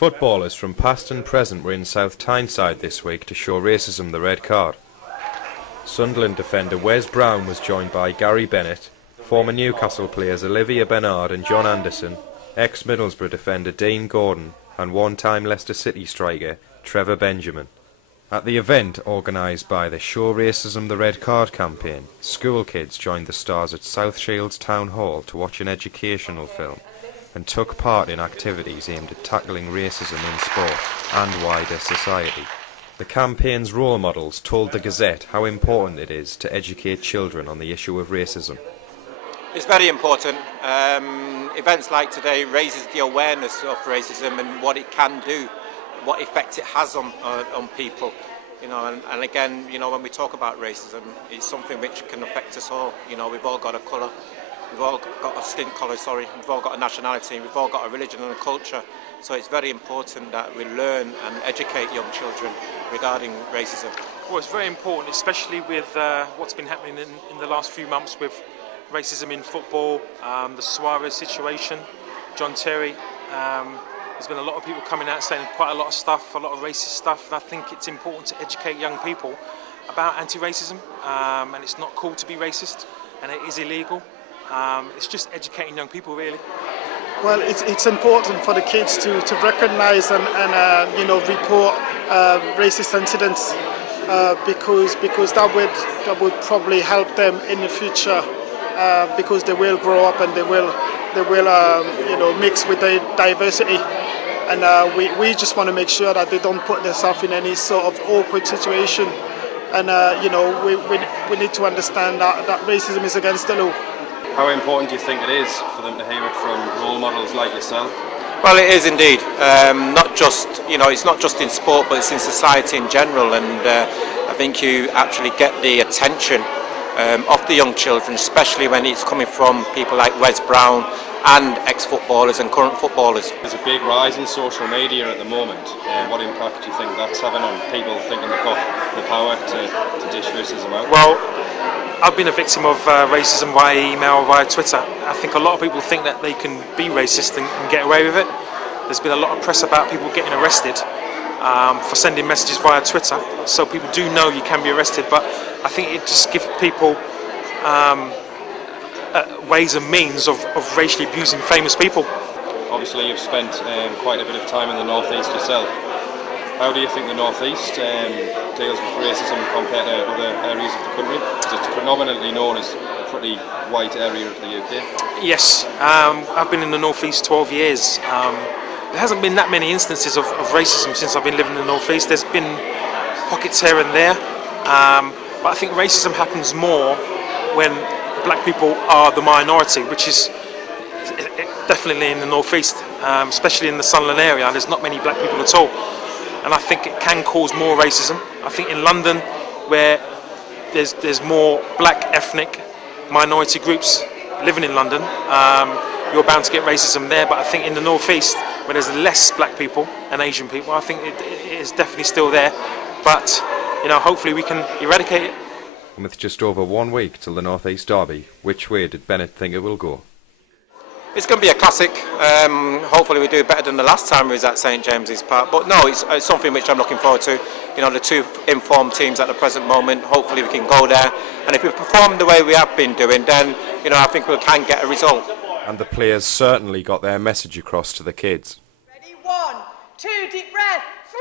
Footballers from past and present were in South Tyneside this week to show racism the red card. Sunderland defender Wes Brown was joined by Gary Bennett, former Newcastle players Olivier Bernard and John Anderson, ex-Middlesbrough defender Dean Gordon and one-time Leicester City striker Trevor Benjamin. At the event organised by the Show Racism the Red Card campaign, school kids joined the stars at South Shields Town Hall to watch an educational film and took part in activities aimed at tackling racism in sport and wider society. The campaign's role models told the Gazette how important it is to educate children on the issue of racism. It's very important. Events like today raises the awareness of racism and what it can do, what effect it has on people. You know, and again, you know, when we talk about racism, it's something which can affect us all. You know, we've all got a colour, we've all got a skin colour, we've all got a nationality, we've all got a religion and a culture. So it's very important that we learn and educate young children regarding racism. Well, it's very important, especially with what's been happening in the last few months with racism in football, the Suarez situation, John Terry. There's been a lot of people coming out saying quite a lot of stuff, a lot of racist stuff, and I think it's important to educate young people about anti-racism, and it's not cool to be racist, and it is illegal. It's just educating young people, really. Well, it's important for the kids to recognise and you know, report racist incidents because that would probably help them in the future because they will grow up and they will you know, mix with the diversity, and we just want to make sure that they don't put themselves in any sort of awkward situation, and you know, we need to understand that racism is against the law. How important do you think it is for them to hear it from role models like yourself? Well, it is indeed. Not just, you know, it's not just in sport, but it's in society in general, and I think you actually get the attention of the young children, especially when it's coming from people like Wes Brown and ex-footballers and current footballers. There's a big rise in social media at the moment. What impact do you think that's having on people thinking they've got the power to dish racism out? Well, I've been a victim of racism via email, via Twitter. I think a lot of people think that they can be racist and get away with it. There's been a lot of press about people getting arrested for sending messages via Twitter, so people do know you can be arrested, but I think it just gives people ways and means of racially abusing famous people. Obviously you've spent quite a bit of time in the North East yourself. How do you think the North East deals with racism compared to other areas of the country? It's predominantly known as a pretty white area of the UK. Yes, I've been in the North East 12 years. There hasn't been that many instances of racism since I've been living in the North East. There's been pockets here and there, but I think racism happens more when black people are the minority, which is definitely in the North East, especially in the Sunderland area. There's not many black people at all, and I think it can cause more racism. I think in London, where there's more black ethnic minority groups living in London, you're bound to get racism there, but I think in the North East, where there's less black people and Asian people, I think it is definitely still there, but you know, hopefully we can eradicate it. And with just over 1 week till the North East derby, which way did Bennett think it will go? It's going to be a classic. Hopefully we do better than the last time we was at St James's Park, but no, it's something which I'm looking forward to. You know, the two informed teams at the present moment, hopefully we can go there, and if we perform the way we have been doing, then you know, I think we can get a result. And the players certainly got their message across to the kids. Ready, 1, 2, deep breath, 3!